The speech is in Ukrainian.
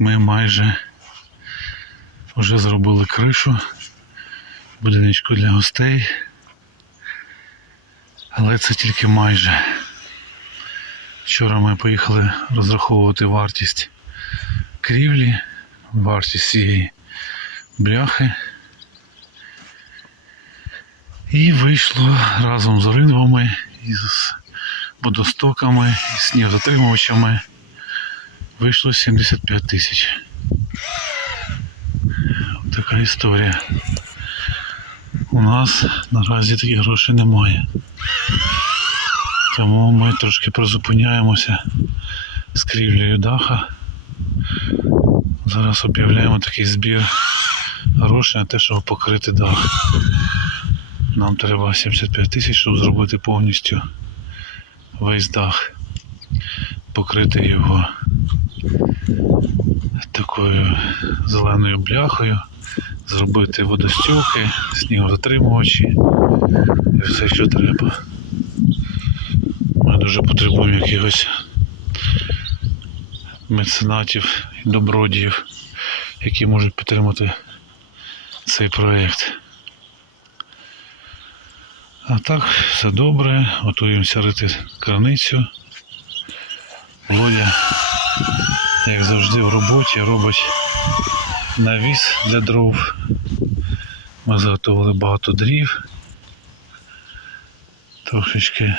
ми майже вже зробили кришу, будиночку для гостей. Але це тільки майже. Вчора ми поїхали розраховувати вартість крівлі, вартість цієї бляхи. І вийшло разом з ринвами, і з водостоками, і снігозатримувачами. Вийшло 75 тисяч. Така історія. У нас наразі таких грошей немає. Тому ми трошки призупиняємося з крівлею даха. Зараз об'являємо такий збір грошей на те, щоб покрити дах. Нам треба 75 тисяч, щоб зробити повністю весь дах. Покрити його такою зеленою бляхою, зробити водостюки, снігозатримувачі і все, що треба. Ми дуже потребуємо якихось меценатів і добродіїв, які можуть підтримати цей проєкт. А так, все добре, готуємося рити краницю. Володя, як завжди, в роботі робить навіс для дров. Ми заготовили багато дрів. Трошечки